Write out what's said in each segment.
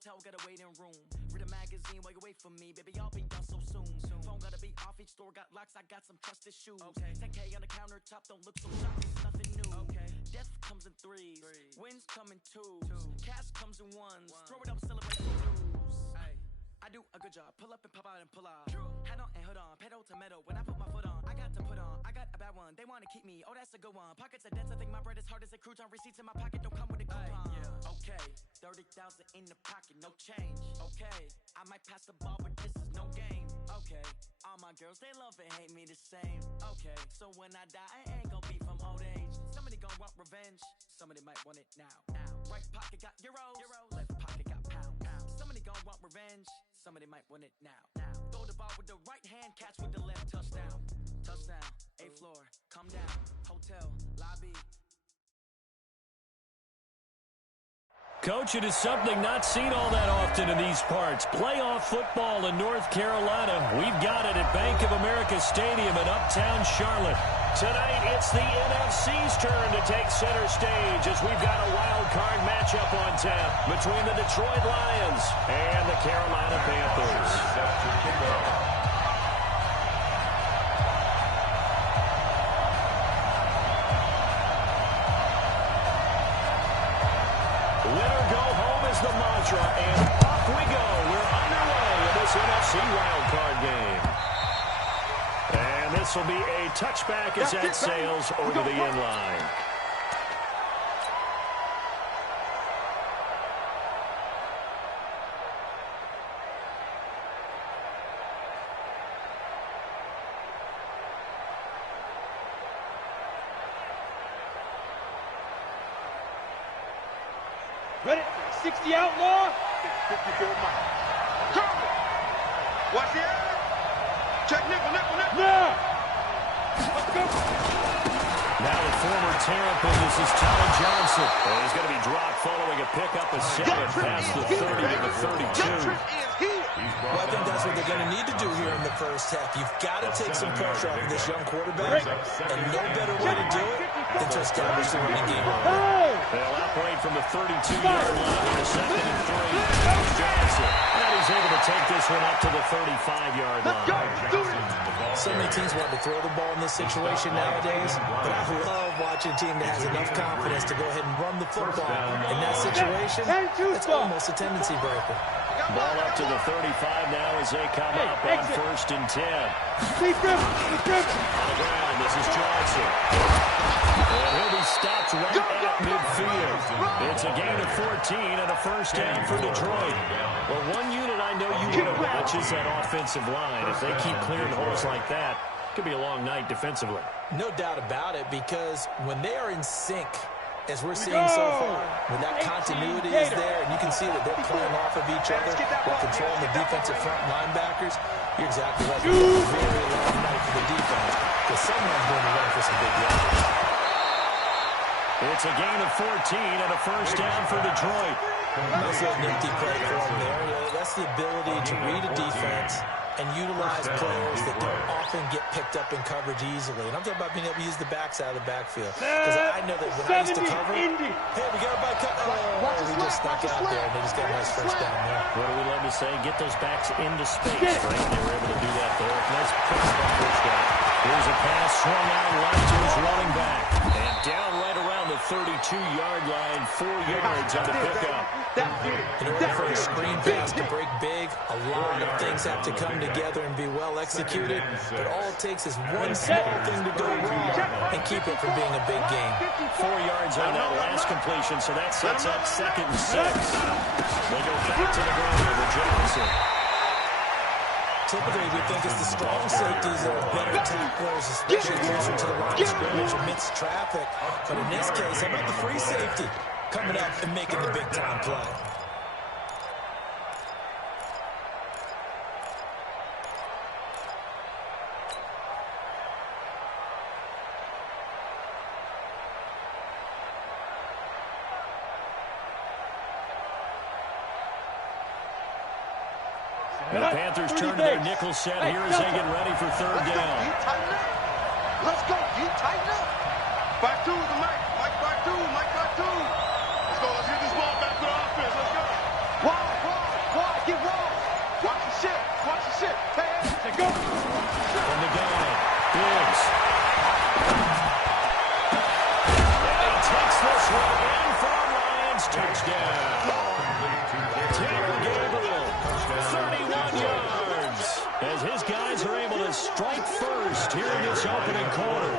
hotel, got a waiting room. Read a magazine while you wait for me, baby, I'll be done so soon. Phone gotta be off, each store got locks, I got some trusted shoes. 10K on the countertop, don't look so shocked, it's nothing new. Death comes in threes, wins come in twos, cash comes in ones. Throw it up, celebrate the lose. I do a good job, pull up and pop out and pull out. Hat on and hood on, pedal to metal. When I put my foot on, I got to put on. I got a bad one, they wanna keep me, oh that's a good one. Pockets are dense, I think my bread is hard as a crouton. Receipts in my pocket don't come with a coupon. Okay, 30,000 in the pocket, no change. Okay, I might pass the ball, but this is no game. Okay, all my girls, they love and hate me the same. Okay, so when I die, I ain't gon' be from old age. Somebody gon' want revenge, somebody might want it now. Right pocket got euros, left pocket got pounds. Somebody gon' want revenge, somebody might want it now. Throw the ball with the right hand, catch with the left, touchdown. Touchdown, A floor, come down, hotel, lobby. Coach, it is something not seen all that often in these parts. Playoff football in North Carolina. We've got it at Bank of America Stadium in Uptown Charlotte. Tonight, it's the NFC's turn to take center stage as we've got a wild card matchup on tap between the Detroit Lions and the Carolina Panthers. Winner go home is the mantra, and off we go. We're underway in this NFC wildcard game. And this will be a touchback as that sails over the end line. Ready? 60 outlaw. 54 miles. Come! Watch the eye. Check nickel. Now! Let's go. Now the former Terrapin, this is Ty Johnson. And he's going to be dropped following a pickup of 7 past the 30 to the 32. Well, I think that's what they're going to need to do here in the first half. You've got to take some pressure off of this young quarterback, and no better way to do it than to establish the running game. They'll operate from the 32-yard line with a 2nd and 3. Here's Johnson. And he's able to take this one up to the 35-yard line. So many teams want to throw the ball in this situation nowadays, but I love watching a team that has enough confidence to go ahead and run the football. In that situation, it's almost a tendency breaker. Ball up to the 35 now as they come up on 1st and 10. On the ground, this is Johnson. And he'll be stopped right at midfield. It's a gain of 14 and a first down for Detroit. Well, one unit I know you want to watch is that offensive line. If they keep clearing holes like that, it could be a long night defensively. No doubt about it, because when they are in sync, as we're seeing so far, when that continuity is there, and you can see that they're playing off of each other while controlling the defensive front linebackers, you're exactly right. It's a very long night for the defense, because someone's going to run for some big yards. It's a gain of 14 and a first down for Detroit. Nice little nifty play for them there. That's the ability to read a defense and utilize players that don't often get picked up in coverage easily. And I'm talking about being able to use the backs out of the backfield. Because I know that when I used to cover, hey, we got a back cut. Oh, we just snuck out there, and they just got a nice first down there. What do we love to say? Get those backs into space, right? They were able to do that there. Nice pick up on first down. Here's a pass swung out left to his running back. And down right around the 32-yard line, 4 yards on the pickup. In order for a screen pass to break big, a lot of things have to come together and be well executed. But all it takes is one small thing to go wrong and keep it from being a big game. 4 yards on that last completion, so that sets up 2nd and 6. They go back to the ground with Johnson. Typically, we think it's the strong safeties that are better tacklers, especially closer to the line of scrimmage amidst traffic. But in this case, how about the free safety coming up and making the big-time play? And the Panthers turn to their nickel set here as they get ready for 3rd down. Let's go. You tighten up. Back two, the Mike back two. Let's go. Let's get this ball back to the offense. Let's go. Wow. get wrong. Watch the ship. Watch the ship. Hey, Go. From the gun, Diggs. And he takes this one in for a Lions touchdown. Taylor Gabriel, 31 yards, as his guys are able to strike first here in this opening quarter.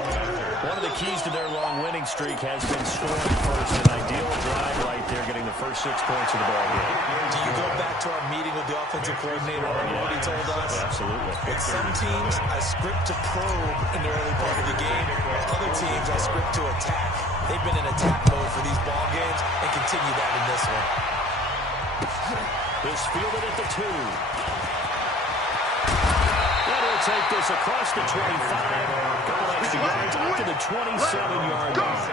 One of the keys to their long winning streak has been scoring first. An ideal drive right there, getting the first 6 points of the ball game. Do you go back to our meeting with the offensive coordinator and what he told us? Absolutely. With some teams, I script to probe in the early part of the game. Other teams, I script to attack. They've been in attack mode for these ball games and continue that in this one. This fielded at the 2. That'll take this across the 25. Couple extra yards out to the 27-yard line.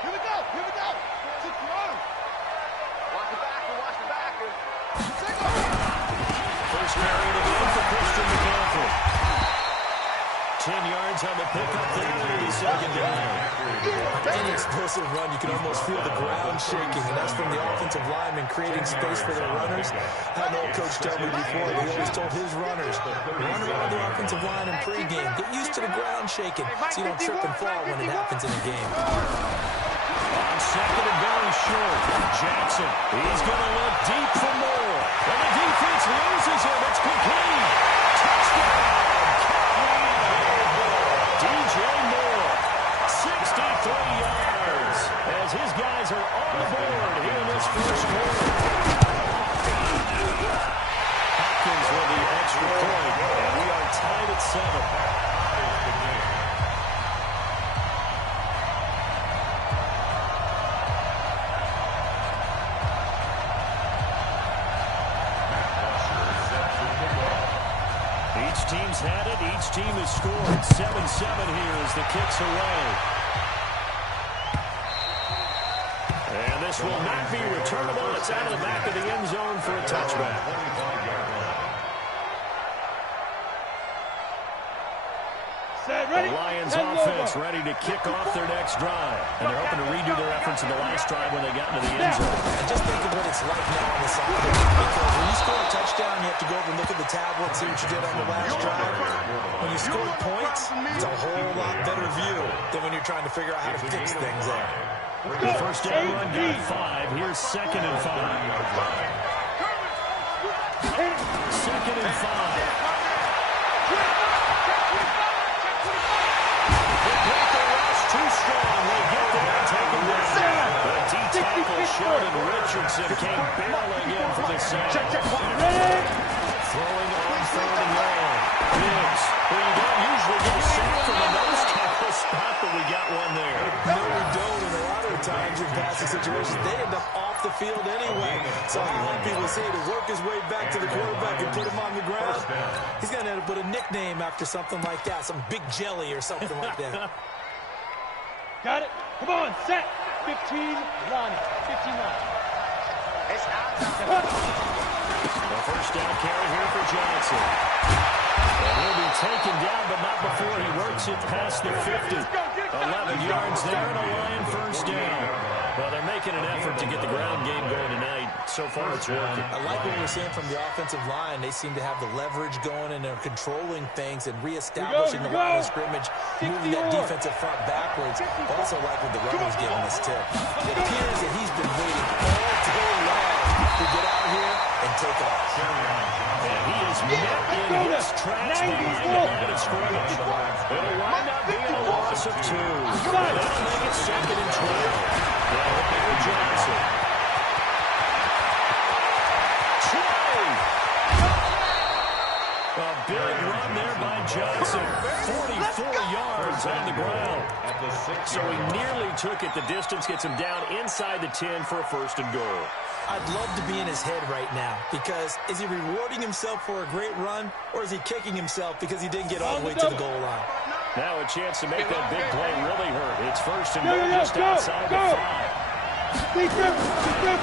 here we go. Here we go. It's a throw. Watch the backer. Watch the backer. First carry of the game for Christian McCaffrey. 10 yards on the pickup there in the second down. Any explosive run, you can almost feel the ground shaking, and that's from the offensive linemen creating space for their runners. I had an old coach tell me before, he always told his runners, run around the offensive line in pregame. Get used to the ground shaking so you don't trip and fall when it happens in a game. On second and very short, Jackson, he's going to look deep for more. And the defense loses him. It's complete. Touchdown. DJ Moore, 63 yards, as his guys are on the board here in this first quarter. Hopkins with the extra point, and we are tied at 7. Each team's had it. Each team has scored. 7-7 here as the kick's away. And this will not be returnable. It's out of the back of the end zone for a touchback. The Lions offense ready to kick off their next drive. And they're hoping to redo their efforts in the last drive when they got into the end zone. And just think of what it's like now on the sideline. Because when you score a touchdown, you have to go over and look at the tablet, see what you did on the last drive. When you score points, it's a whole lot better view than when you're trying to figure out how to fix things there. The first down run got 5. Here's 2nd and 5. 2nd and 5. Too strong. They get there and take him down. The D-tackle Sheldon Richardson came barreling in for the sack. Throwing on 3rd and long. Diggs. Well, you don't usually get a sack from a nose tackle spot, but we got one there. No, we don't. And a lot of times in passing situations, they end up off the field anyway. So a lot of people say to work his way back to the quarterback and put him on the ground. He's going to end up with a nickname after something like that, some Big Jelly or something like that. Got it. Come on, set. 15, Lonnie. 15 Lonnie. The first down carry here for Johnson. And he'll be taken down, but not before he works it past the 50. 11 yards there and a Lion first down. Well, they're making an effort to get the ground game going tonight. So far, it's working. I like what we're seeing from the offensive line. They seem to have the leverage going, and they're controlling things and reestablishing the line of scrimmage, moving that defensive front backwards. Also like what the runner's giving us, too. It appears that he's been waiting all day long to get out here and take off. And he is met in his tracks behind the line of scrimmage. It'll wind up being a loss of 2. That'll make it 2nd and 12. Johnson. A big run there by Johnson. 44 yards on the ground. So he nearly took it the distance, gets him down inside the 10 for a 1st and goal. I'd love to be in his head right now, because is he rewarding himself for a great run, or is he kicking himself because he didn't get all the way to the goal line? Now a chance to make that big play really hurt. It's 1st and goal just outside the 5. Big grip. They'll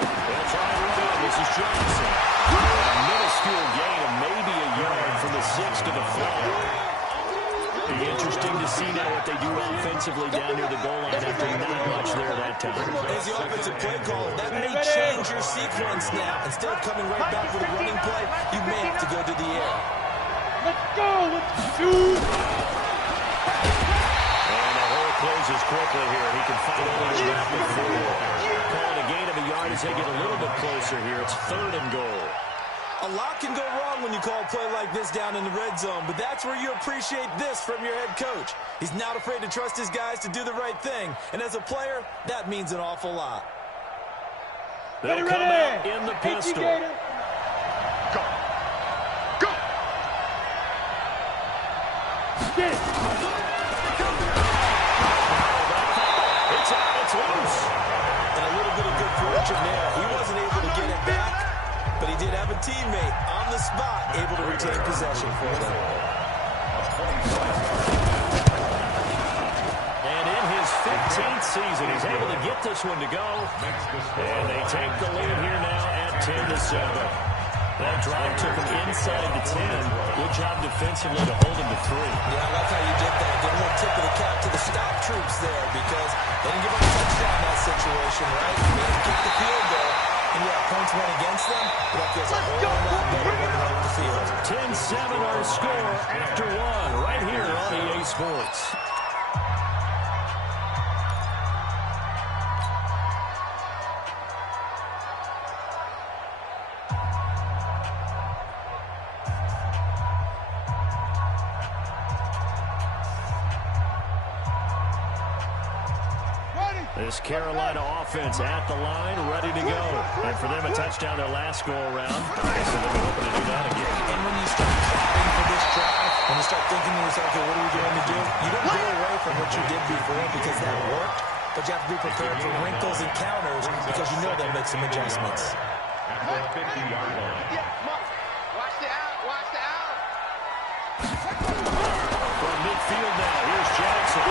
try and run. This is Johnson. A minuscule gain of maybe a yard from the 6 to the 5. He be interesting to see now what they do offensively down near the goal line after not much there that time. As the offensive play caller, that may change your sequence now. Instead of coming right back with a running play, you may have to go to the air. Let's go! Let's shoot! And the hole closes quickly here. He can find only to wrap it forward. Call it a gain of a yard as they get a little bit closer here. It's 3rd and goal. A lot can go wrong when you call a play like this down in the red zone, but that's where you appreciate this from your head coach. He's not afraid to trust his guys to do the right thing, and as a player, that means an awful lot. They'll come out in the pistol. Go. Go. Get it. It's out. It's loose. And a little bit of good fortune there. He wasn't able to get it back, but he did have a teammate on the spot able to retain possession for them. And in his 15th season, he's able to get this one to go. And they take the lead here now at 10-7. That drive took him inside the 10. Good job defensively to hold him to 3. Yeah, I like how you did that. Get a little tip of the cap to the stop troops there because they didn't give up a touchdown in that situation, right? They made him kick the field goal. And yeah, points went against them, but that feels a whole lot better when they're off the field. 10-7 our score after 1 right here on EA Sports. This Carolina offense at the line, ready to go. And for them, a touchdown their last go-around. So they'll be hoping to do that again. And when you start plotting for this drive, when you start thinking to yourself, okay, what are we going to do? You don't go away from what you did before because that worked, but you have to be prepared for wrinkles and counters because you know they'll make some adjustments. At the 50-yard line. Watch the out. Watch the out. From midfield now, here's Jackson.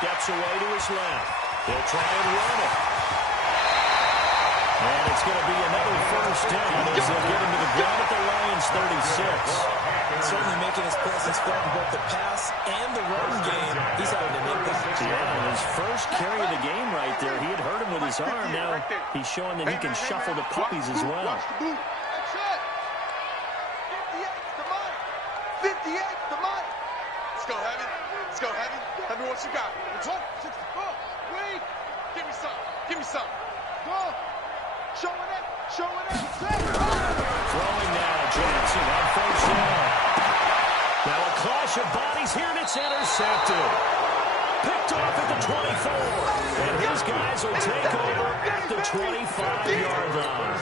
Steps away to his left. He'll try and run it. And it's going to be another first down as they'll get him to the ground at the Lions 36. Certainly making his presence felt in both the pass and the run game. He's having an impact. Yeah, his first carry of the game right there. He had hurt him with his arm. Now he's showing that he can shuffle the puppies as well. Watch the boot. That's it. 58's the money. 58's the money. Let's go, Heavy. Let's go, Heavy. Heavy, what you got? Wait. Give me some. Give me some. Go. Show it in. Show it in. Throwing now. Jackson on first down. Now a clash of bodies here, and it's intercepted. Picked off at the 24. And his guys will take over at the 25-yard line.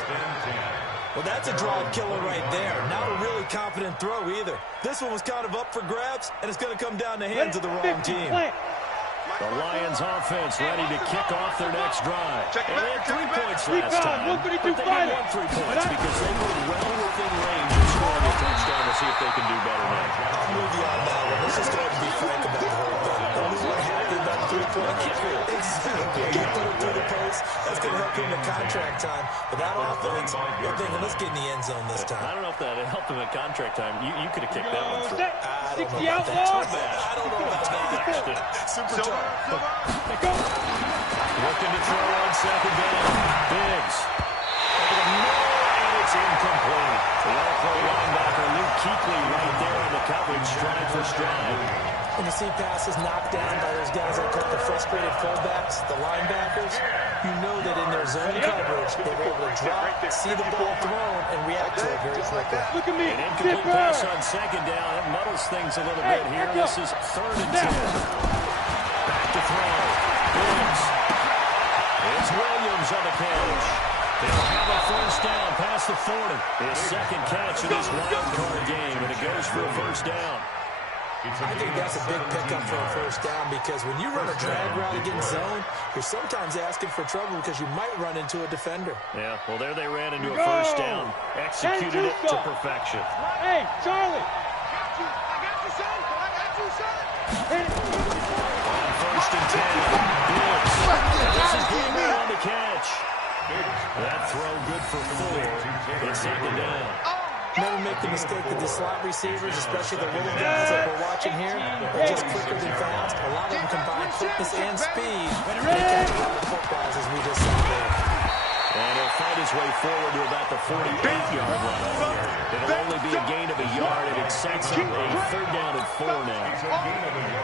Well, that's a drive killer right there. Not a really confident throw either. This one was kind of up for grabs, and it's going to come down the hands of the wrong team. The Lions offense ready to kick off their next drive. And they had 3 points last time, but they didn't want 3 points because they were well within range of scoring a touchdown. To see if they can do better now. I'll move you on that one. Let's just go ahead and be frank about the whole thing. Only one happy about 3-point kicker. Exactly. Get through the post. That's going to help him in contract time. But that offense, you're thinking, let's get in the end zone this time. I don't know if that helped him in contract time. You could have kicked that one through. I don't know about that. I don't know about that. Super tough. Looking to throw on second down. Biggs. And it's incomplete. The well-played linebacker Luke Kuechly right there on the coverage, stride for stride. When you see passes knocked down by those guys I call the frustrated fullbacks, the linebackers, you know that in their zone coverage, they were able to drop, see the ball thrown, and react to it very quickly. Look at me. An incomplete pass on second down. It muddles things a little bit here. This is 3rd and 10. Back to throw. Biggs. It's Williams on the catch. They'll have a first down past the 40. His second catch in this wild card game, and it goes for a first down. I think that's a big pickup for a first down because when you run a drag route against zone, you're sometimes asking for trouble because you might run into a defender. Yeah, well, there they ran into a first down. Executed it to perfection. Hey, Charlie. I got you, son. I got you, son. On first and 10. Biggs. This is Gamer on the catch. That throw good for 4. It's second down. Oh, Never make the mistake that the slot receivers, especially the little guys like we're watching here, are just quicker than fast. A lot of them combine quickness and speed. They catch a lot of footballs, as we just saw there. And he'll fight his way forward to about the 48-yard line. It'll only be a gain of a yard, and it sets up a 3rd down and 4 now.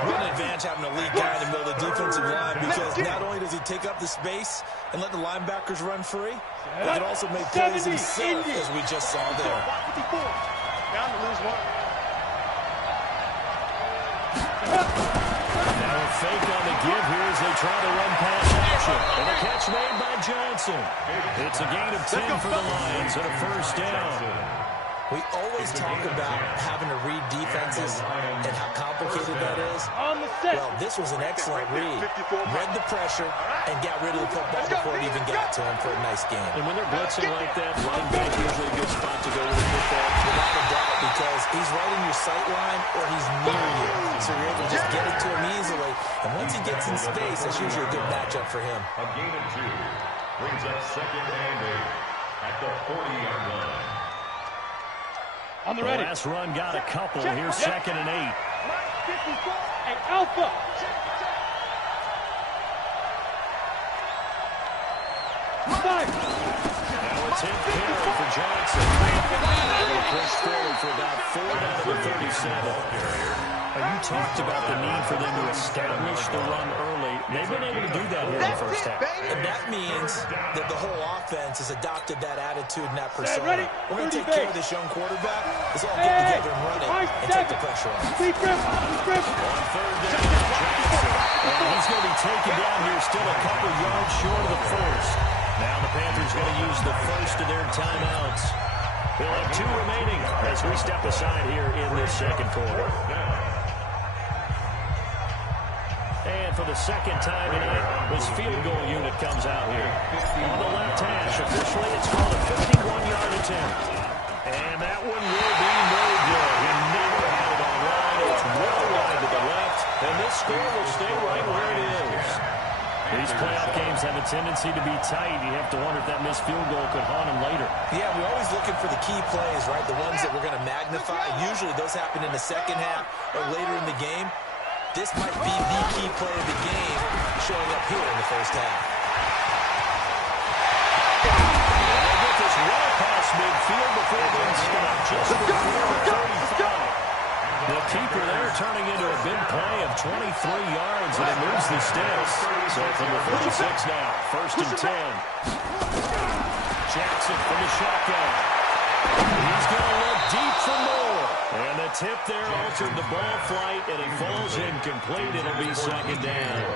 What an advantage having a lead guy in the middle of the defensive line, because not only does he take up the space and let the linebackers run free, but he can also make plays himself, as we just saw there. Down to lose one. Now a fake on the give here as they try to run pass action. And a catch made by Johnson. It's a gain of 10 for the Lions and a 1st down. We always talk about having to read defenses and how complicated that is. Well, this was an excellent read. Read the pressure and got rid of the football before it even got to him for a nice game. And when they're blitzing like that, running back usually a good spot to go with the football. Without a doubt, because he's right in your sight line or he's near you. So you're able to just get it to him easily. And once he gets in space, that's usually a good matchup for him. A gain of 2 brings up 2nd and 8 at the 40-yard line. On the The ready. last run got a couple. Here's 2nd and 8. Hey, Alpha. Five. Now it's hit carry for Johnson. They'll push forward for about 4 down to the 37. You talked about the need for them to establish the run early. They've been able to do that here in the first half. And that means that the whole offense has adopted that attitude and that persona. Ready? We're going to take care of this young quarterback. Let's all get together and run it and take the pressure off. On 3rd down, Johnson. And he's going to be taken down here still a couple yards short of the 1st. Now the Panthers going to use the 1st of their timeouts. They'll have 2 remaining as we step aside here in this 2nd quarter. And for the 2nd time tonight, this field goal unit comes out here. On the left hash, officially it's called a 51-yard attempt. And that one will be no good. He never had it on line. It's well wide to the left. And this score will stay right where it is. These playoff games have a tendency to be tight. You have to wonder if that missed field goal could haunt him later. Yeah, we're always looking for the key plays, right? The ones that we're going to magnify. Usually those happen in the 2nd half or later in the game. This might be the key play of the game showing up here in the 1st half. They get this well past midfield before being stopped just before 35. The keeper there turning into a big play of 23 yards, and it moves the sticks. So from the 46 now, 1st and 10. Jackson from the shotgun. He's going to look deep for more. And the tip there altered the ball flight, and it falls incomplete. It'll be 2nd down.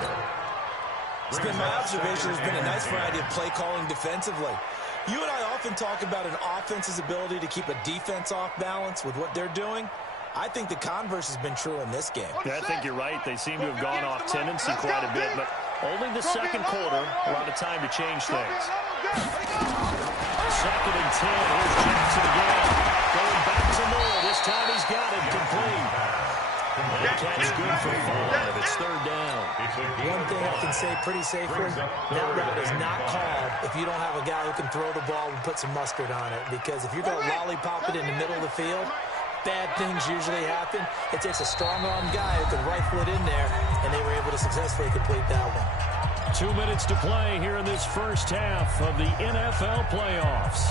It's been my observation there's been a nice variety of play calling defensively. You and I often talk about an offense's ability to keep a defense off balance with what they're doing. I think the converse has been true in this game. Yeah, I think you're right. They seem to have gone off tendency quite a bit, but only the 2nd quarter, a lot of time to change things. 2nd and 10. Here's Jackson again. Going back to Moore. This time he's got it complete. And catch good for 5. It's 3rd down. One thing I can say pretty safely, that route is not called if you don't have a guy who can throw the ball and put some mustard on it. Because if you're going to lollipop it in the middle of the field, bad things usually happen. It takes a strong-arm guy who can rifle it in there, and they were able to successfully complete that one. 2 minutes to play here in this 1st half of the NFL playoffs.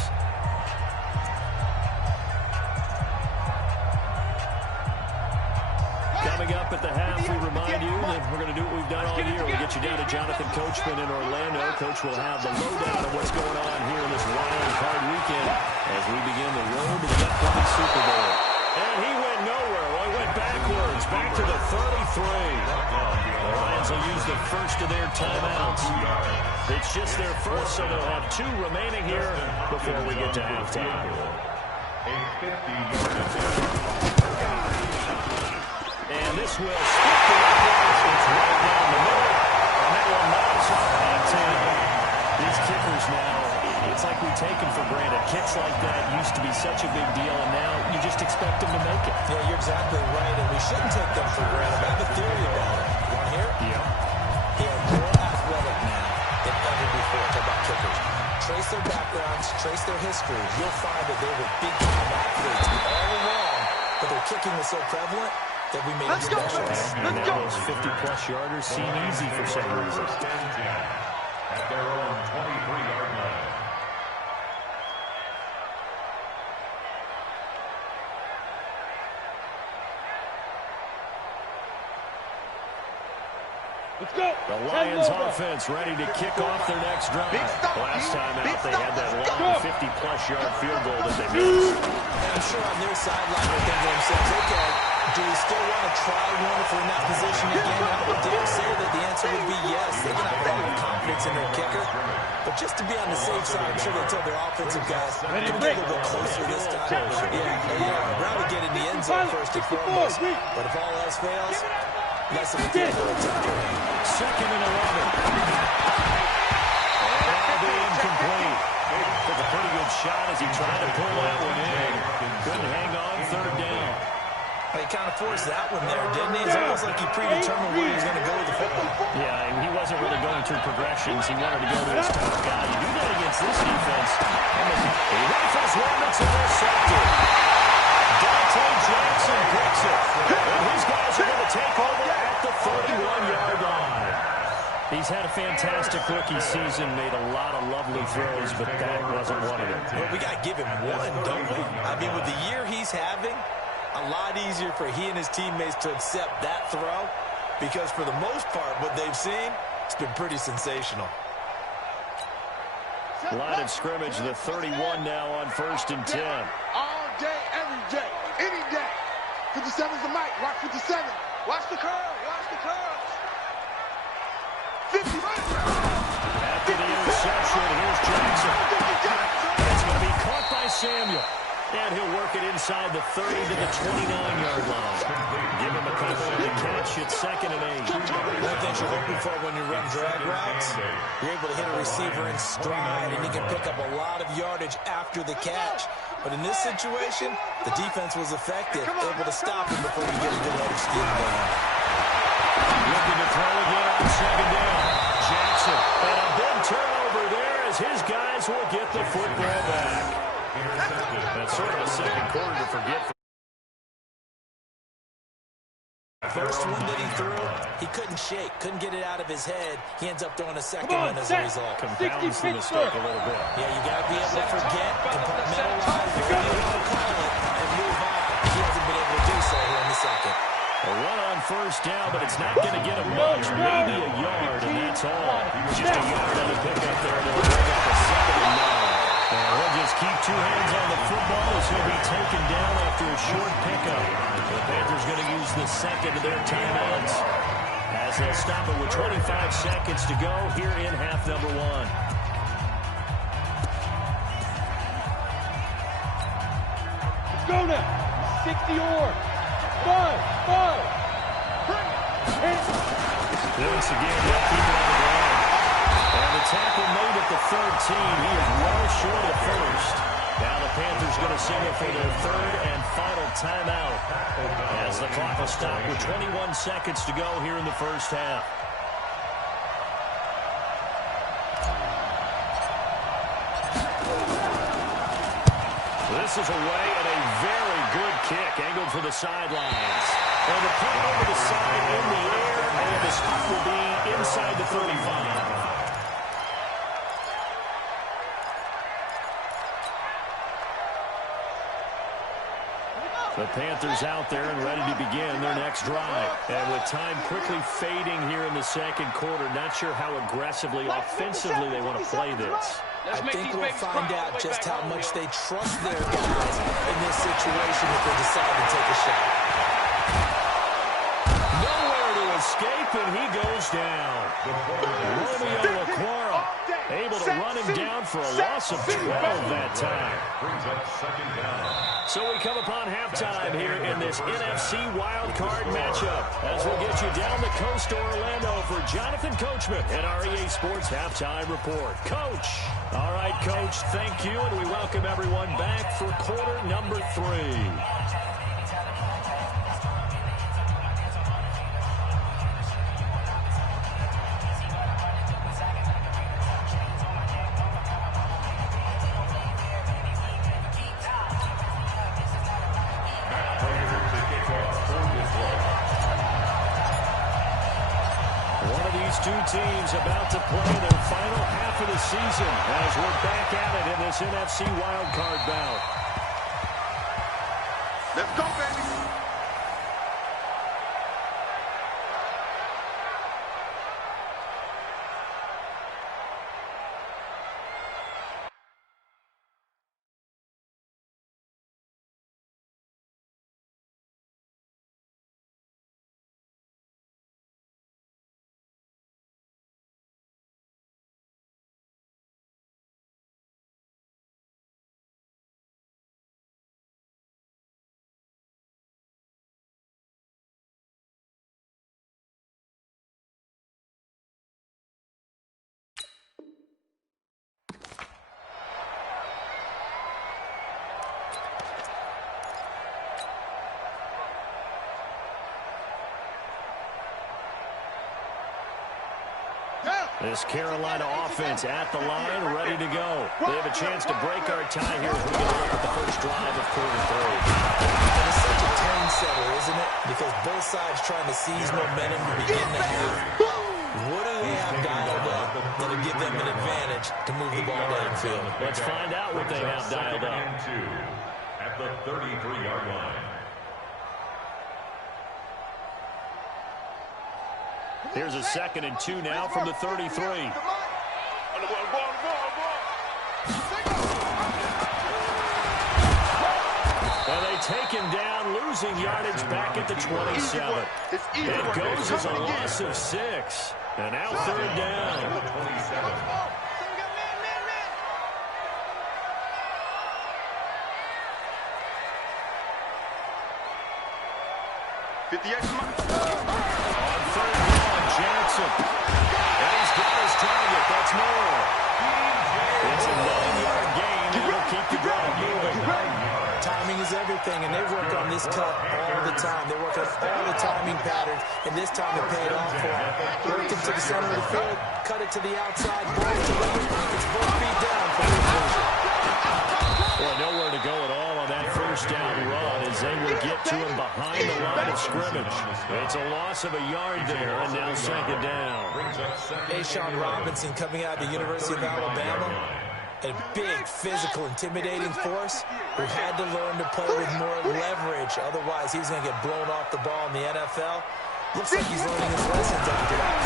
Coming up at the half, we remind you that we're going to do what we've done all year. We'll get you down to Jonathan Coachman in Orlando. Coach will have the lowdown of what's going on here in this wild card weekend as we begin the road to the upcoming Super Bowl. And he went nowhere. Well, he went backwards, back to the 33. The Lions will use the 1st of their timeouts. It's just their 1st, so they'll have 2 remaining here before we get to halftime. And this will skip the uprights. It's right down the middle. And that will knock off at 10. These kickers now, it's like we take them for granted. Kicks like that used to be such a big deal, and now you just expect them to make it. Yeah, you're exactly right, and we shouldn't take them for granted. I have a theory about it. You want to hear it? Yeah. They are more athletic now than ever before. Talk about kickers. trace their backgrounds, trace their history, you'll find that they were big-time athletes all along, but their kicking was so prevalent that we made it special. And now those 50-plus yarders seem easy for some reason. At their own 23-yard line. Let's go. The Lions offense ready to kick off their next drive. Last time out, they had that long 50-plus yard field goal that they missed. And I'm sure on their sideline they're thinking to themselves, okay, do we still want to try one if we're in that position again? I would dare say that the answer would be yes. They can have a lot of confidence in their kicker. But just to be on the safe side, I'm sure they told their offensive guys, can we get a little bit closer this time? I'd rather get in the end zone first and foremost. But if all else fails, less of a deal to attempt. Second and 11. And that'll be incomplete. Took a pretty good shot as he tried to pull that one in. Couldn't hang on, third down. He kind of forced that one there, didn't he? It's almost like he predetermined where he was going to go with the football. Yeah, and he wasn't really going through progressions. He wanted to go to his top guy. You do that against this defense. He rifles one that's intercepted. Dante Jackson breaks it. And his guys are going to take over at the 31-yard line. He's had a fantastic rookie season, made a lot of lovely throws, but that wasn't one of them. Well, we got to give him one, don't we? I mean, with the year he's having, a lot easier for he and his teammates to accept that throw because for the most part, what they've seen, it's been pretty sensational. Line of scrimmage, the 31 now on 1st and 10. All day, every day, any day. 57's the mic. Watch 57. Watch the curl. Watch the curls. 50 right there. After the interception, here's Jackson. It's going to be caught by Samuel. And he'll work it inside the 30 to the 29-yard line. Give him a couple of the catch. It's 2nd and 8. One thing you're looking for when you run drag routes, you're able to hit a receiver in stride, and you can pick up a lot of yardage after the catch. But in this situation, the defense was effective, able to stop him before you get a good head of steam going. Looking to throw again on 2nd down. Jackson. And a big turnover there as his guys will get the football back. That's sort of a second quarter to forget. First one that he threw, he couldn't shake, couldn't get it out of his head. He ends up throwing a second one as a result. Compounds the mistake a little bit. Yeah, you got to be able to forget, compartmentalize, whatever you want to call it, and move on. He hasn't been able to do so here in the second. A run on 1st down, but it's not going to get him much. Maybe a yard, and that's all. Just a yard on the pickup there, and it'll bring up a 2nd and 9. And he'll just keep two hands on the football as he'll be taken down after a short pickup. The Panthers going to use the second of their timeouts as they'll stop it with 25 seconds to go here in half number 1. Go now. 60 or 5. Once again, they'll keep it on the ground. And the tackle made at the 13. He is well short of first. Now the Panthers going to signal for their 3rd and final timeout as the clock will stop with 21 seconds to go here in the first half. This is away and a very good kick angled for the sidelines. And the punt over the side in the air, and the spot will be inside the 35. The Panthers out there and ready to begin their next drive. And with time quickly fading here in the second quarter, not sure how aggressively, offensively they want to play this. I think we'll find out just how much they trust their guys in this situation if they decide to take a shot. Nowhere to escape, and he goes down. Romeo Laquara able to run him down for a loss of 12 that time. Brings up 2nd down. So we come upon halftime here in this NFC wildcard matchup as we'll get you down the coast to Orlando for Jonathan Coachman and our EA Sports Halftime Report. Coach. All right, Coach, thank you, and we welcome everyone back for quarter number 3. These two teams about to play their final half of the season as we're back at it in this NFC wildcard bout. Let's go, baby. This Carolina offense at the line, ready to go. They have a chance to break our tie here as we go look at the first drive of quarter three. And it's such a tone setter, isn't it? Because both sides trying to seize momentum to begin the half. What do they have dialed up that'll give them an advantage to move the ball downfield? Let's find out what they have dialed up. At the 33-yard line. Here's a 2nd and 2 now from the 33. And they take him down, losing yardage back at the 27. It goes as a loss of 6. And now 3rd down. 58. On 3rd down, Johnson. And he's got his target. That's more. It's a 9-yard gain, and it'll keep the drive moving. Timing is everything, and they work on this cut all the time. They work on all the timing patterns, and this time it paid off for them. Worked it to the center of the field, cut it to the outside, ball delivered. It's both feet down for conversion. Boy, nowhere to go at all on that first down run as they will get to him behind the line of scrimmage. It's a loss of a yard there, and now 2nd down. Ashawn Robinson coming out of the University of Alabama. A big, physical, intimidating force who had to learn to play with more leverage. Otherwise, he was going to get blown off the ball in the NFL. Looks like he's learning his lessons after that.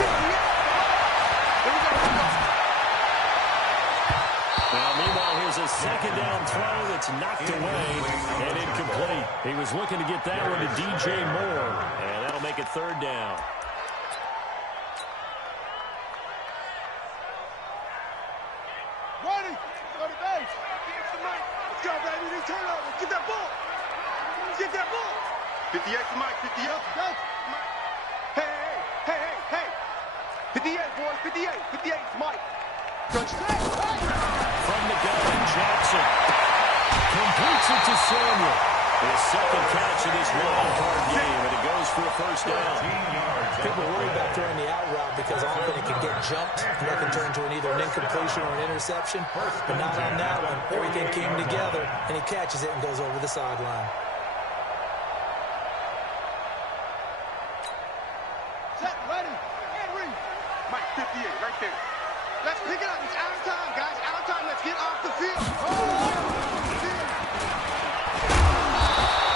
Now, meanwhile, here's a 2nd down throw that's knocked away and incomplete. He was looking to get that one to DJ Moore, and that'll make it 3rd down. Ready? Go to base. Let's go, baby. These turnovers. Get that ball. Get that ball. 58 to Mike. 58. Go. Hey. 58, boys. 58. 58 to Mike. From the gun, Jackson completes it to Samuel. His 2nd catch in this wild-card game, and it goes for a 1st down. People worry about throwing the out route because often it can get jumped, and that can turn into either an incompletion or an interception. But not on that one. Everything came together, and he catches it and goes over the sideline. Set, ready, and read. Mike, 58, right there. Let's pick it up. It's out of time, guys. Out of time. Let's get off the field.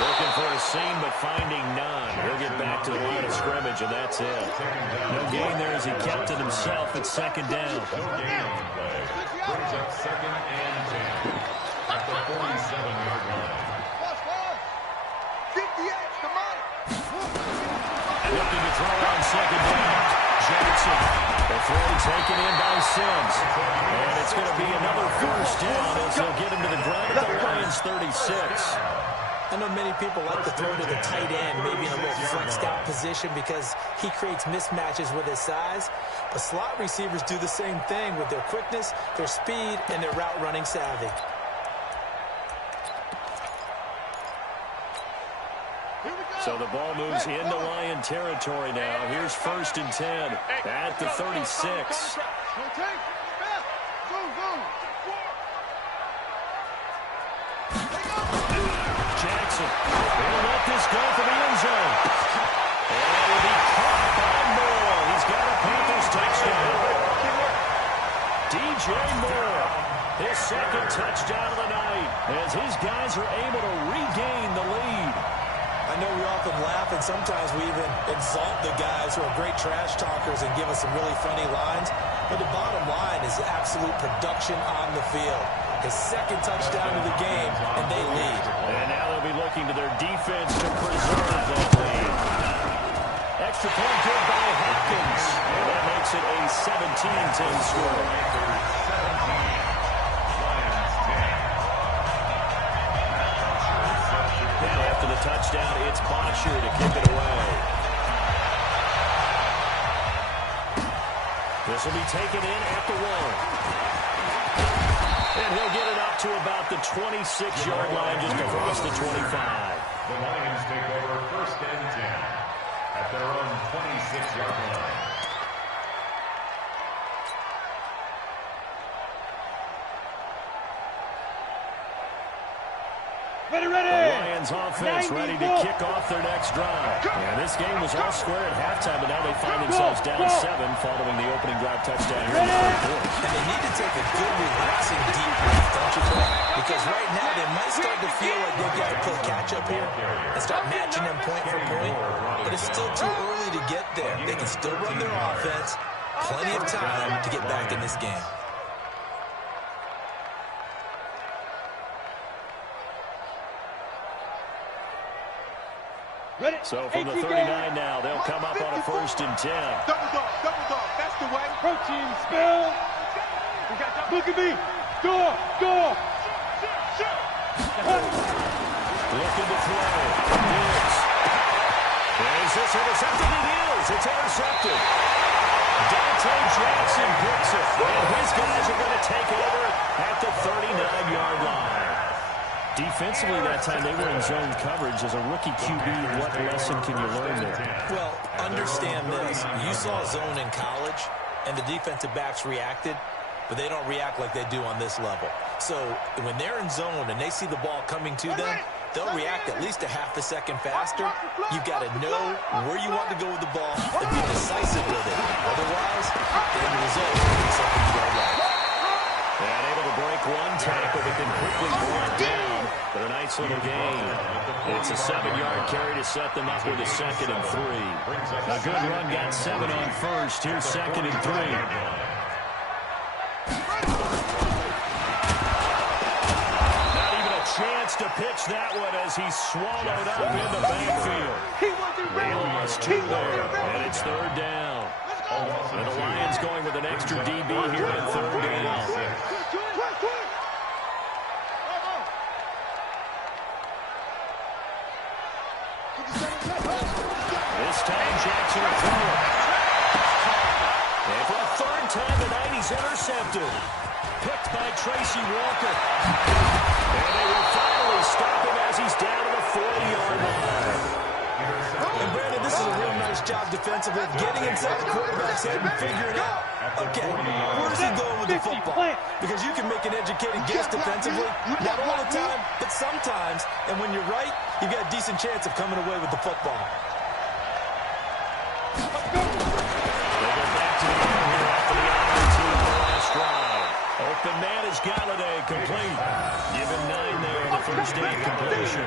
Looking for a seam, but finding none. He'll get back to the line of scrimmage, and that's it. No gain there as he kept it himself at 2nd down. No gain on the play. Brings up 2nd and 10 at the 47-yard line. 58, come on. Looking to throw on 2nd down. Jackson. The throw taken in by Sims. And it's going to be another 1st down as they'll get him to the ground at the Lions 36. I know many people like to throw to the tight end, maybe in a little flexed out position because he creates mismatches with his size. But slot receivers do the same thing with their quickness, their speed, and their route running savvy. So the ball moves into Lion territory now. Here's 1st and 10 at the 36. Jackson will let this go for the end zone. And it will be caught by Moore. He's got a Panthers touchdown. second touchdown of the night as his guys are able to regain the lead. I know we often laugh, and sometimes we even exalt the guys who are great trash talkers and give us some really funny lines. But the bottom line is absolute production on the field. His second touchdown of the game, and they lead. And now they'll be looking to their defense to preserve that lead. Extra point good by Hopkins. And that makes it a 17-10 score. And after the touchdown, it's Bosher to kick it away. This will be taken in at the 1. And he'll get it up to about the 26-yard line, just across the 25. The Lions take over 1st and 10 at their own 26-yard line. Ready! The Lions offense ready to kick off their next drive. And this game was all square at halftime, but now they find themselves down 7 following the opening drive touchdown here in the third quarter. And they need to take a good, relaxing, deep breath, don't you think? Because right now they might start to feel like they've got to play catch-up here and start matching them point for point. But it's still too early to get there. They can still run their offense. Plenty of time to get back in this game. Ready? So from the 39 now, they'll come up on a 1st and 10. Double dog, that's the way. Protein spill. Look at me. Go. Looking to throw. Diggs. Is this intercepted? It is. It's intercepted. Dante Jackson picks it. And his guys are going to take over at the 39-yard line. Defensively that time, they were in zone coverage. As a rookie QB, what lesson can you learn there? Well, understand this. You saw zone in college, and the defensive backs reacted, but they don't react like they do on this level. So when they're in zone and they see the ball coming to them, they'll react at least a half a second faster. You've got to know where you want to go with the ball and be decisive with it. Otherwise, the end result will be something you don't like. And able to break one tackle, but then quickly brought down. But a nice little gain. It's a 7-yard carry to set them up with a 2nd and 3. A good run, got 7 on first. Here's 2nd and 3. Not even a chance to pitch that one as he's swallowed up in the backfield. They lost 2 there, and it's 3rd down. And the Lions going with an extra DB here on 3rd down. This time Jackson will throw it. And for a 3rd time tonight, he's intercepted. Picked by Tracy Walker. And they will finally stop him as he's down to the 40-yard line. And Brandon, this is a real nice job defensively, getting inside the quarterback's head and figuring out, okay, where's he going with the football? Because you can make an educated guess defensively, not all the time, but sometimes. And when you're right, you've got a decent chance of coming away with the football. They go back to the air here after the opportunity on the last drive. Open man is Galladay, complete. Give him 9 there on the first down completion.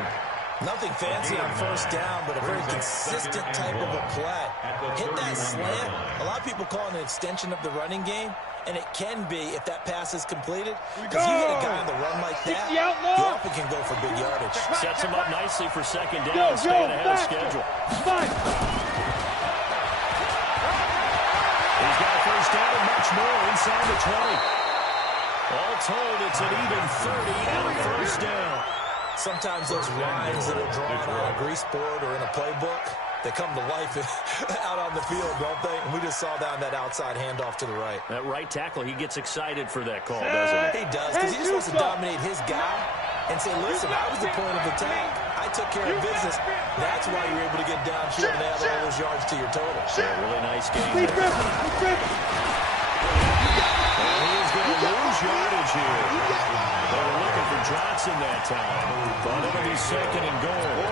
Nothing fancy on 1st down, but a very consistent type of a play. Hit that slant. A lot of people call it an extension of the running game, and it can be if that pass is completed. Because you hit a guy on the run like that, he often can go for big yardage. Sets him up nicely for 2nd down, staying ahead of schedule. He's got a 1st down and much more inside the 20. All told, it's an even 30 and a 1st down. Sometimes those lines that are drawn on a grease board or in a playbook, they come to life out on the field, don't they? And we just saw down that outside handoff to the right. That right tackle, he gets excited for that call, doesn't he? He does, because he just wants to dominate his guy and say, listen, I was the point of attack. I took care of business. That's why you're able to get downfield and add all those yards to your total. Yeah, really nice game there. And he is going to lose yardage here. They were looking for Johnson that time. But it'll be 2nd and goal.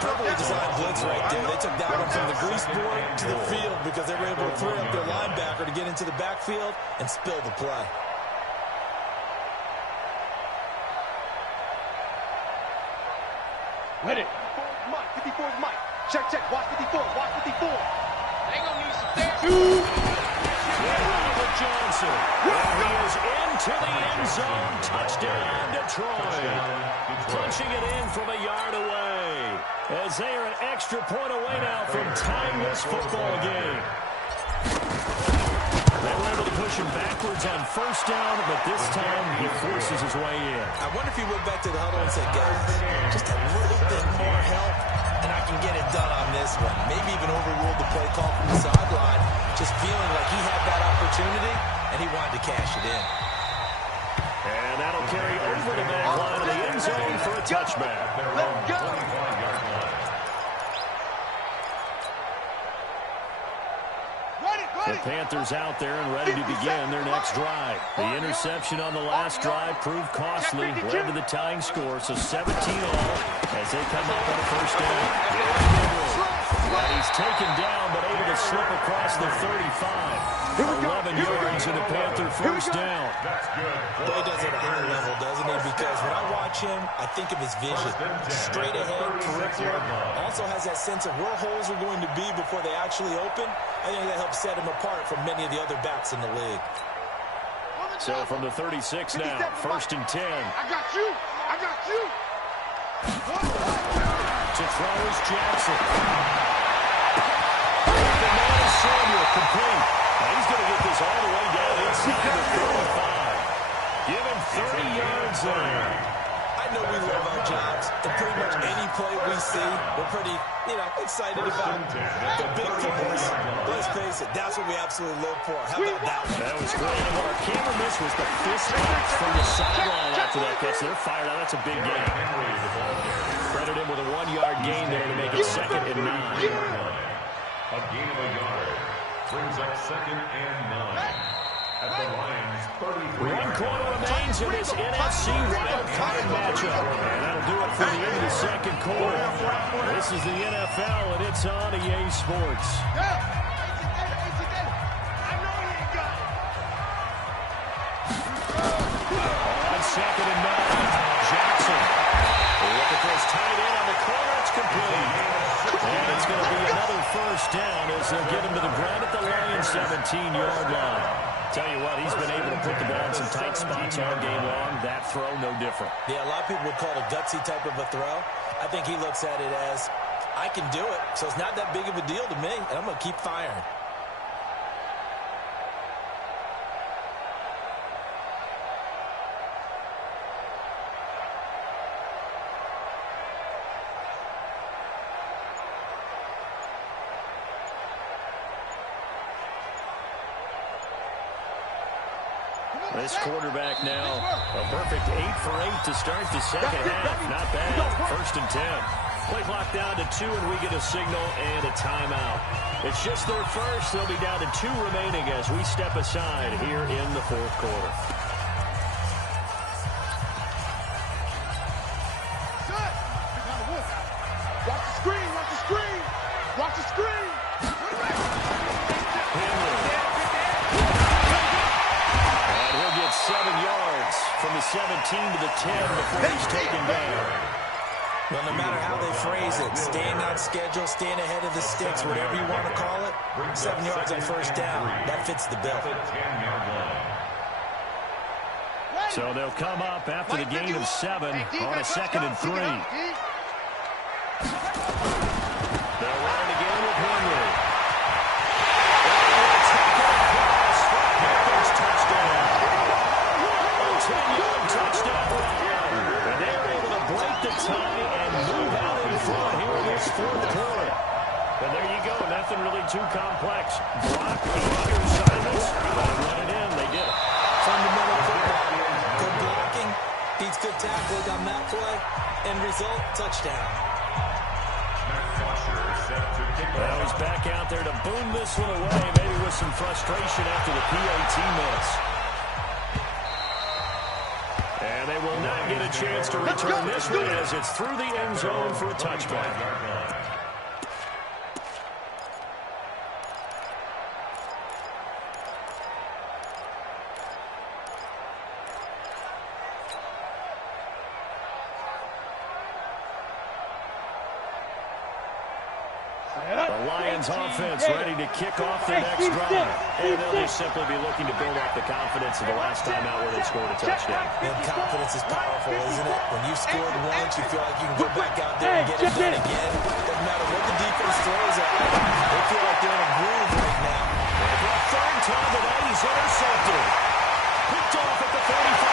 Perfectly designed blitz right there. They took that one from the grease board to the field because they were able to free up their linebacker to get into the backfield and spill the play. Let it. 54 is Mike. Check, check. Watch 54. Watch 54. They gonna need some therapy. Robert Johnson. He is into the end zone. Touchdown, Detroit. Punching it in from a yard away. As they are an extra point away now from tying this football game. They were able to push him backwards on first down, but this time he forces his way in. I wonder if he went back to the huddle and said, guys, just a little bit more help, and I can get it done on this one. Maybe even overruled the play call from the sideline, just feeling like he had that opportunity, and he wanted to cash it in. And that'll carry over the back line of the end zone for a touchback. Let's go. The Panthers out there and ready to begin their next drive. The interception on the last drive proved costly, led to the tying score, so 17 all as they come up on a first down. And he's taken down, but able to slip across the 35. 11 yards in the Panther first down. Boy, does it at a high level, doesn't he? Because when I watch him, I think of his vision. Straight ahead, peripheral. Also has that sense of where holes are going to be before they actually open. I think that helps set him apart from many of the other backs in the league. So from the 36 now, first and 10. I got you. I got you. To throw is Jackson. The man is Samuel, complete. He's going to get this all the way down inside the 35. Give him 30 yards there. I know we love our jobs, and pretty much any play we see, we're pretty, excited about. The big plays, let's face it, that's what we absolutely live for. How about that one? That was great. And what our camera missed was the fist bump from the sideline after that catch. They're fired out. That's a big gain. Credit him with a 1-yard gain there to make it 2nd and 9. A gain of a yard brings up 2nd and 9. At the Lions, 33. 1 quarter remains in this NFC wild card matchup. And that'll do it for the end of the 2nd quarter. This is the NFL, and it's on EA Sports. On 2nd and 9, Jackson. Looking for his tight end on the corner. It's complete. And it's going to be another first down as they'll get him to the ground at the Lions' 17-yard line. Tell you what, he's been able to put the ball in some tight spots all game long. That throw, no different. Yeah, a lot of people would call it a gutsy type of a throw. I think he looks at it as, I can do it, so it's not that big of a deal to me, and I'm going to keep firing. This quarterback now, a perfect 8 for 8 to start the second half. Not bad. 1st and 10. Play clock down to 2, and we get a signal and a timeout. It's just their first. They'll be down to 2 remaining as we step aside here in the 4th quarter. Watch the screen. Watch the screen. Watch the screen. And he'll get 7 yards from the 17 to the 10 before he's taken down. Well, no matter how they phrase it, staying on schedule, staying ahead of the sticks, whatever you want to call it, 7 yards on first down, that fits the bill. So they'll come up after the gain of 7 on a 2nd and 3. They'll run it again with Henry. Touchdown. A 10-yard touchdown run. And they're able to break the tie and move out in front here in this 4th quarter. And there you go. Nothing really too complex. Block, easier assignments. Run it in. They did it. Fundamental football. Good blocking. Beats good tackling on that play. End result, touchdown. Well, he's back out there to boom this one away, maybe with some frustration after the PAT miss. And they will not get a chance to return this one as it's through the end zone for a touchback. Lions offense ready to kick off their next drive. And they'll just simply be looking to build off the confidence of the last time out where they scored a touchdown. And confidence is powerful, isn't it? When you've scored once, you feel like you can go back out there and get it done again. Doesn't matter what the defense throws at them. They feel like they're in a groove right now. And for a third time today, he's intercepted. Picked off at the 35.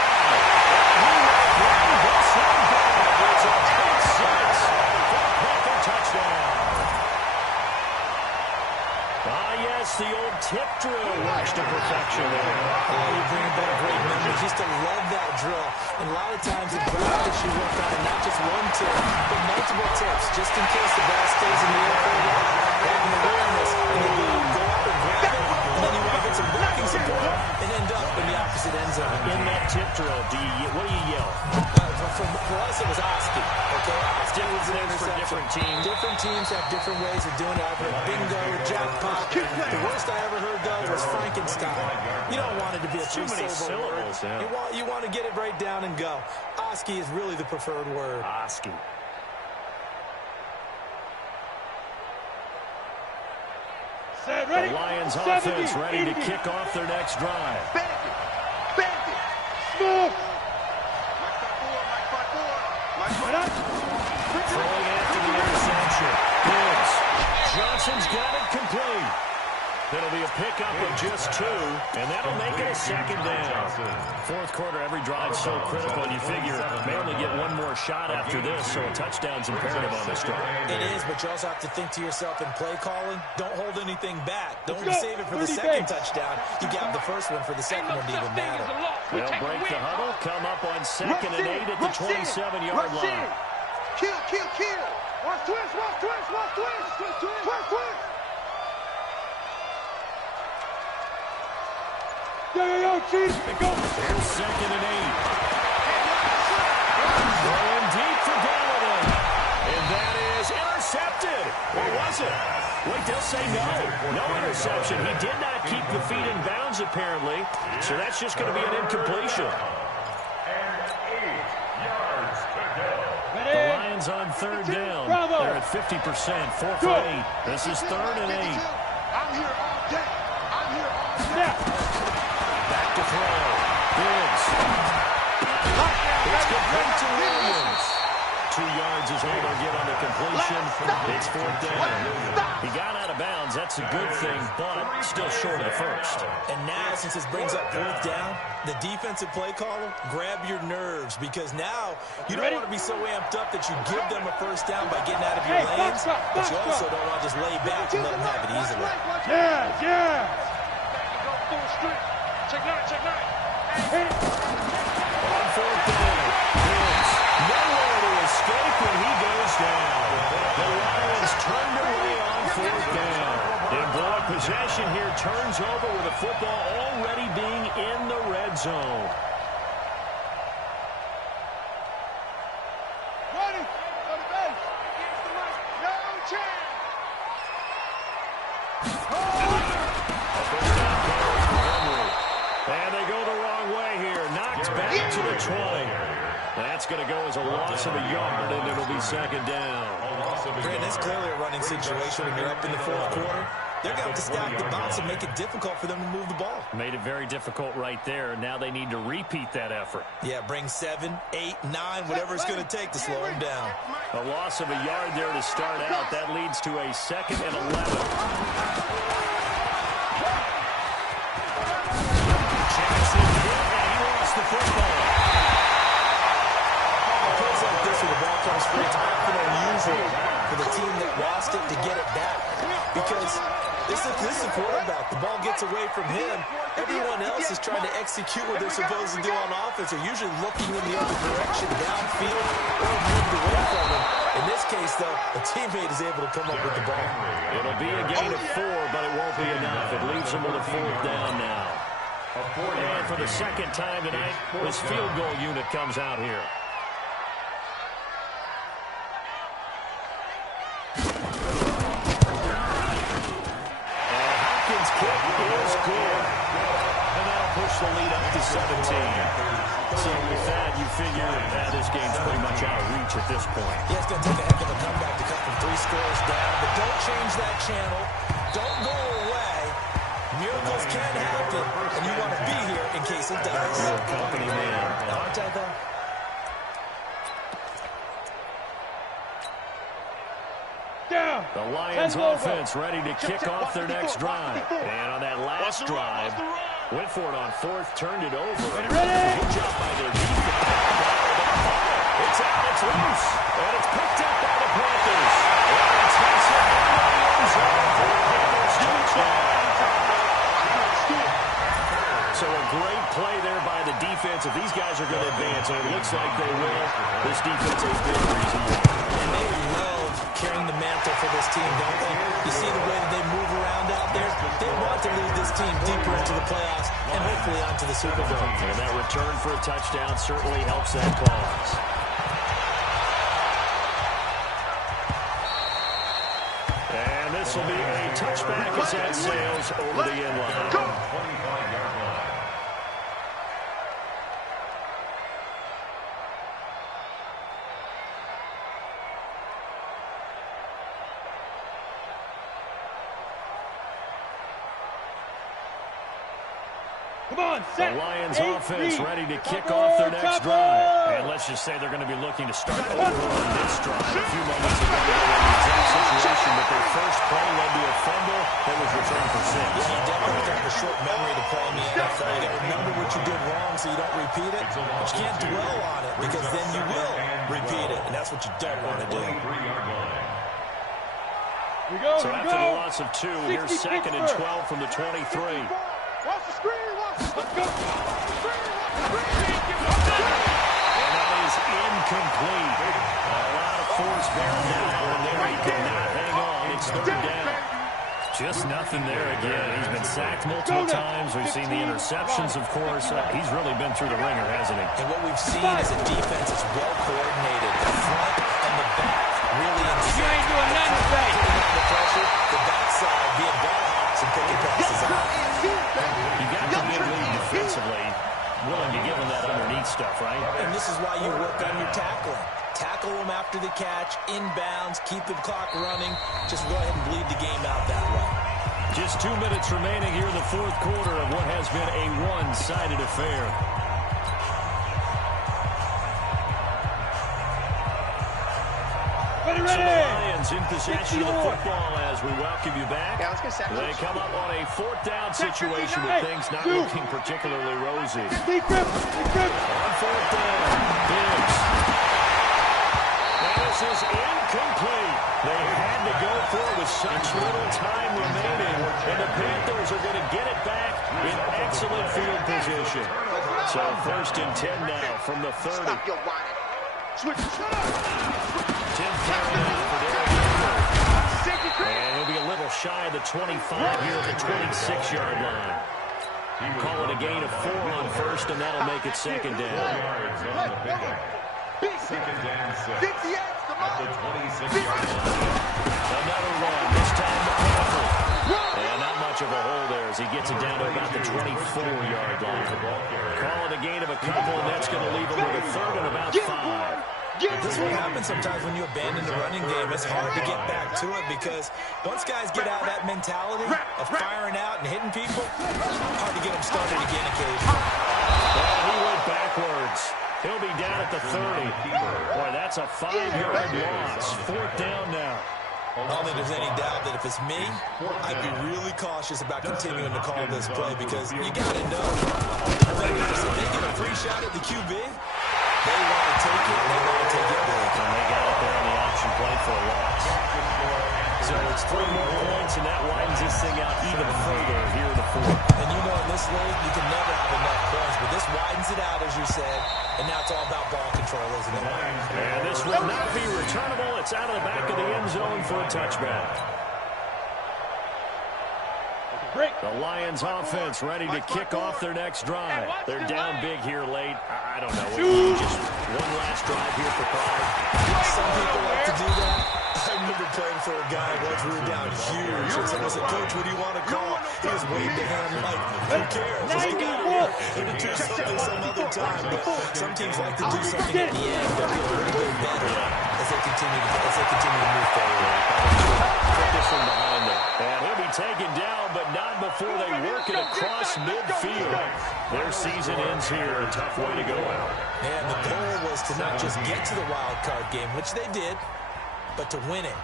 The old tip drill works to perfection there. You're bringing back great memories. Used to love that drill. And a lot of times in practice, you work on it, not just one tip, but multiple tips, just in case the ball stays in the air for a while. Having awareness, and then you go up and grab it, and then you want to get some blocking support and end up in the opposite end zone. In that tip drill, what do you yell? For us, it was Oski. Okay, Oski was an for interception. different teams. Different teams have different ways of doing it. I've heard bingo, jackpot. The worst I ever heard, though, was Frankenstein. You don't want it to be a Too many syllables. Yeah. You want to get it right down and go. Oski is really the preferred word. Oski. The Lions offense ready to kick off their next drive. Bandit. Smooth. Throwing after the interception. Gibbs. Johnson's got it complete. It'll be a pickup of just 2, and that'll make it a second down. Fourth quarter, every drive's so critical, and you figure may only get one more shot after this, so a touchdown's imperative on this drive. It is, but you also have to think to yourself in play calling, don't hold anything back. Don't save it for the second touchdown. You got the first one for the second one to even matter. They'll break the huddle, come up on 2nd and 8 at the 27-yard line. Kill. Watch twist. Yo, Chief. Go. Here's 2nd and 8. Going deep for Gallatin. And that is intercepted. Or was it? Wait, they'll say no. No interception. He did not keep the feet in bounds, apparently. So that's just going to be an incompletion. The Lions on 3rd down. They're at 50%, 4 for 8. This is 3rd and 8. I'm here all day. Snap. Back to throw. Gibbs. It's complete to Williams. 2 yards is all they'll get on the completion. It's 4th down. He got out of bounds. That's a good thing, but still short of the first. And now, since this brings up 4th down, the defensive play caller, grab your nerves, because now you don't want to be so amped up that you give them a first down by getting out of your lanes, but you also don't want to just lay back and let them have it easily. Yeah. Check nine. On 4th down, Gibbs nowhere to escape when he goes down. The Lions turned away on 4th down. And boy, possession here turns over with the football already being in the red zone. Ready. Go to base. Against the right. No chance. And they go the wrong way here. Knocked back to the 20. That's going to go as a loss of a yard, and it'll be 2nd down. Brandon, it's clearly a running situation when you're up in the 4th quarter. They're going to have to stack the box and make it difficult for them to move the ball. Made it very difficult right there. Now they need to repeat that effort. Yeah, bring 7, 8, 9, whatever it's going to take to slow them down. A loss of a yard there to start out. That leads to a 2nd and 11. Jackson hit, and he lost the football. Plays like this where the ball comes free, it's often unusual for the team that lost it to get it back. Because this is a quarterback. The ball gets away from him. Everyone else is trying to execute what they're supposed to do on offense. They're usually looking in the other direction, downfield, or moved away from him. In this case, though, a teammate is able to come up with the ball. It'll be a gain of 4, but it won't be enough. It leaves them with a 4th down now. And for the 2nd time tonight, this field goal unit comes out here. And Hopkins' kick is good. And that'll push the lead up to 17. So with that, you figure this game's pretty much out of reach at this point. Yeah, it's going to take a heck of a comeback to come from 3 scores down, but don't change that channel. Don't go away. Miracles can happen, and you want to be here in case it does. You're a company man. Aren't I, though? Down. The Lions offense ready to kick off their next drive. And on that last drive, went for it on 4th, turned it over. Good job by their defense. It's out, it's loose, and it's picked up by the Panthers. And it's hit by the end zone for the Panthers touchdown. So a great play there by the defense. If these guys are going to advance, and it looks like they will, this defense has been reasonable. And they love carrying the mantle for this team, don't they? You see the way that they move around out there? They want to lead this team deeper into the playoffs and hopefully onto the Super Bowl. And that return for a touchdown certainly helps that cause. And this will be a touchback as that sails over the end line. 25-yard line. Come on, set. The Lions offense ready to kick off their next drive. And let's just say they're going to be looking to start over on this drive. A few moments ago, they were in the exact situation, but their first play led to a fumble that was returned for 6. Yeah, you definitely have to have a short memory to play in the NFL. You got to remember what you did wrong so you don't repeat it. But you can't dwell on it because then you will repeat it, and that's what you don't want to do. So after the loss of 2, here's 2nd and 12 from the 23. Watch the screen, watch the screen. And that is incomplete. A lot of force bearing down, and there he could not hang on. It's 3rd down. Just nothing there again. He's been sacked multiple times. We've seen the interceptions, of course. He's really been through the ringer, hasn't he? And what we've seen is a defense that's well coordinated. The front and the back really in sync. You ain't doing nothing today. The pressure, the backside being ball hawks and picking passes out. You got to be lead defensively, willing to give him that underneath stuff, right? And this is why you work on your tackling. Tackle them after the catch, inbounds, keep the clock running. Just go ahead and bleed the game out that way. Just 2 minutes remaining here in the 4th quarter of what has been a one-sided affair. So the Lions in possession of the football as we welcome you back. Yeah, let's get set. They come up on a 4th down situation with things not looking particularly rosy. On 4th down, Diggs. Now this is incomplete. They had to go for it with such little time remaining, and the Panthers are going to get it back in excellent field position. So 1st and 10 now from the 30. Stop your whining. Switch. Tim carry now for Derek Henry. And he'll be a little shy of the 25 here at the 26-yard line. Call it a gain of 4 on 1st, and that'll make it 2nd down. 2nd and 6. 58's the At the 26-yard line. Another run, this time to Campbell. And not much of a hole there as he gets it down to about the 24-yard line. Call it a gain of a couple, and that's going to leave him with a 3rd and about 5. This is what happens sometimes when you abandon the running game. It's hard to get back to it because once guys get out of that mentality of firing out and hitting people, hard to get them started again occasionally. Well, he went backwards. He'll be down at the 30. Boy, that's a 5-yard loss. 4th down now. I don't think there's any doubt that if it's me, I'd be really cautious about continuing to call this play because you got to know if they get a free shot at the QB, they want to take it, and they want to take it big. And they got it there on the option play for a loss. So it's 3 more points, and that widens this thing out even further here in the 4th. And you know in this league, you can never have enough points, but this widens it out, as you said, and now it's all about ball control, isn't it? And this will not be returnable. It's out of the back of the end zone for a touchback. The Lions offense ready to kick off their next drive. They're down big here late. I don't know. Just one last drive here for pride. Some people like to do that. I remember playing for a guy once we were down huge. And someone said, Coach, what do you want to call? He was waving the hand like, who cares? Let's get out of here and do something some other time. But some teams like to do something at the end that feel a little bit better as they continue to move forward. Put this one behind them. And he'll be taken down, but not before they work it across midfield. Their season ends here. A tough way to go out. And the goal was to not just get to the wild card game, which they did, but to win it.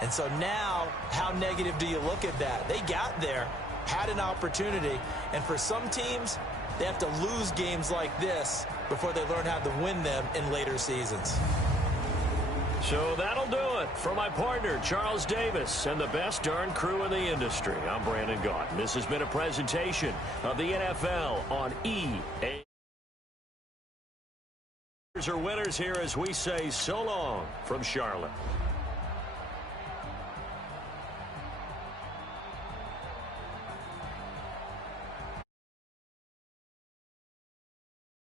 And so now, how negative do you look at that? They got there, had an opportunity, and for some teams, they have to lose games like this before they learn how to win them in later seasons. So that'll do it. For my partner, Charles Davis, and the best darn crew in the industry, I'm Brandon Gaudin. This has been a presentation of the NFL on EA. Are winners here as we say so long from Charlotte.